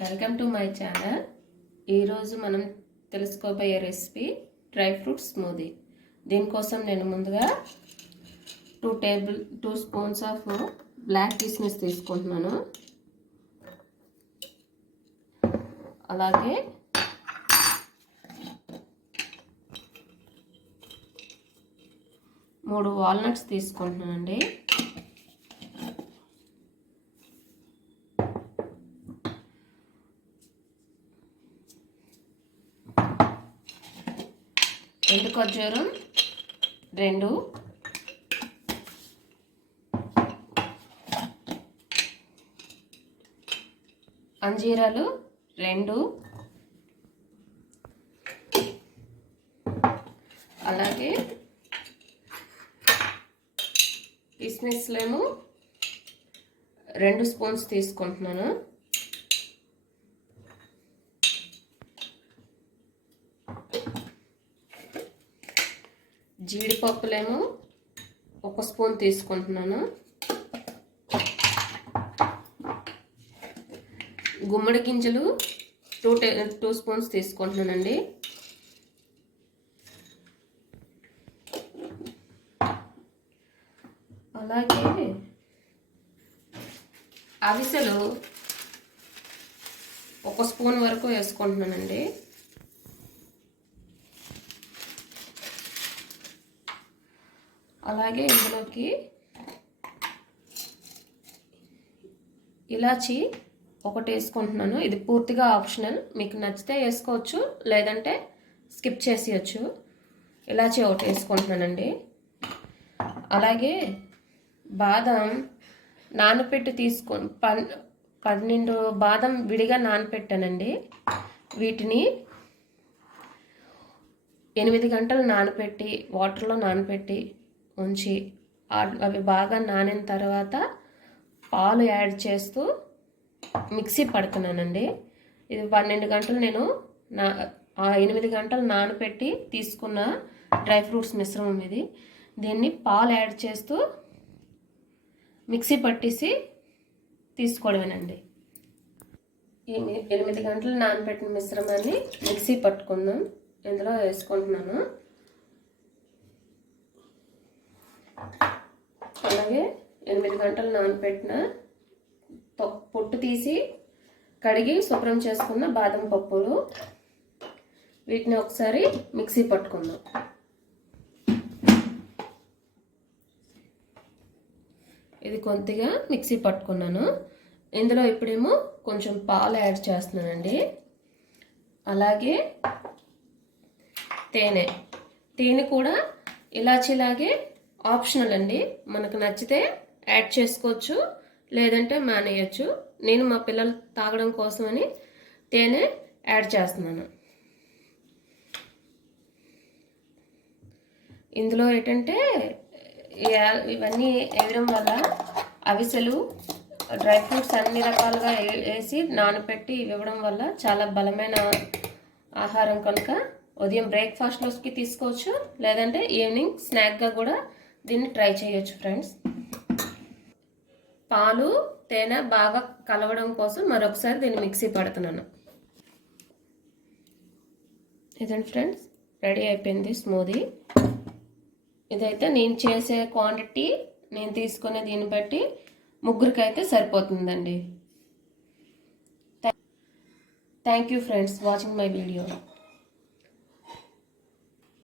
Welcome to my channel. ఈరోజు మనం తెలుసుకోబోయే రెసిపీ డ్రై ఫ్రూట్ స్మూదీ. దీనికోసం నేను ముందుగా 2 స్పూన్స్ ఆఫ్ బ్లాక్ కిస్మిస్ తీసుకుంటున్నాను. అలాగే మూడు వాల్నట్స్ తీసుకుంటున్నానండి. ఎండు ఖర్జూరం 2, అంజీరాలు 2, అలాగే కిస్మిస్లేమో 2 స్పూన్స్ తీసుకుంటున్నాను. జీడిపప్పులేమో 1 స్పూన్ తీసుకుంటున్నాను. గుమ్మడి గింజలు 2 స్పూన్స్ తీసుకుంటున్నానండి. అలాగే అవిసెలు 1 స్పూన్ వరకు వేసుకుంటున్నానండి. అలాగే ఇందులోకి ఇలాచి 1 వేసుకుంటున్నాను. ఇది పూర్తిగా ఆప్షనల్, మీకు నచ్చితే వేసుకోవచ్చు, లేదంటే స్కిప్ చేసేయచ్చు. ఇలాచి 1 వేసుకుంటున్నానండి. అలాగే బాదం నానపెట్టి 12 బాదం విడిగా నానపెట్టానండి. వీటిని 8 గంటలు నానపెట్టి వాటర్లో నానపెట్టి ఉంచి అవి బాగా నానిన తర్వాత పాలు యాడ్ చేస్తూ మిక్సీ పడుతున్నానండి. ఇది 12 గంటలు నేను 8 గంటలు నానపెట్టి తీసుకున్న డ్రై ఫ్రూట్స్ మిశ్రమం ఇది. దీన్ని పాలు యాడ్ చేస్తూ మిక్సీ పట్టేసి తీసుకోవడమేనండి. ఈ 8 గంటలు నానపెట్టిన మిశ్రమాన్ని మిక్సీ పట్టుకుందాం. ఇందులో వేసుకుంటున్నాను. అలాగే 8 గంటలు నానబెట్టిన పొట్టు తీసి కడిగి శుభ్రం చేసుకున్న బాదం పప్పులు, వీటిని ఒకసారి మిక్సీ పట్టుకుందాం. ఇది కొద్దిగా మిక్సీ పట్టుకున్నాను. ఇందులో ఇప్పుడేమో కొంచెం పాలు యాడ్ చేస్తున్నానండి. అలాగే తేనె కూడా ఇలాచీలాగే ఆప్షనల్ అండి. మనకు నచ్చితే యాడ్ చేసుకోవచ్చు, లేదంటే మానేయచ్చు. నేను మా పిల్లలు తాగడం కోసమని తేనె యాడ్ చేస్తున్నాను. ఇందులో ఏంటంటే ఇవన్నీ వేయడం వల్ల అవిసెలు డ్రై ఫ్రూట్స్ అన్ని రకాలుగా వేసి నానబెట్టి ఇవ్వడం వల్ల చాలా బలమైన ఆహారం కనుక ఉదయం బ్రేక్ఫాస్ట్లోకి తీసుకోవచ్చు, లేదంటే ఈవినింగ్ స్నాక్గా కూడా దీన్ని ట్రై చేయొచ్చు ఫ్రెండ్స్. పాలు తేనె బాగా కలవడం కోసం మరొకసారి దీన్ని మిక్సీ పడుతున్నాను. ఇదండి ఫ్రెండ్స్, రెడీ అయిపోయింది స్మూదీ. ఇదైతే నేను చేసే క్వాంటిటీ, నేను తీసుకునే దీన్ని బట్టి ముగ్గురికి అయితే సరిపోతుందండి. Thank you friends watching my video.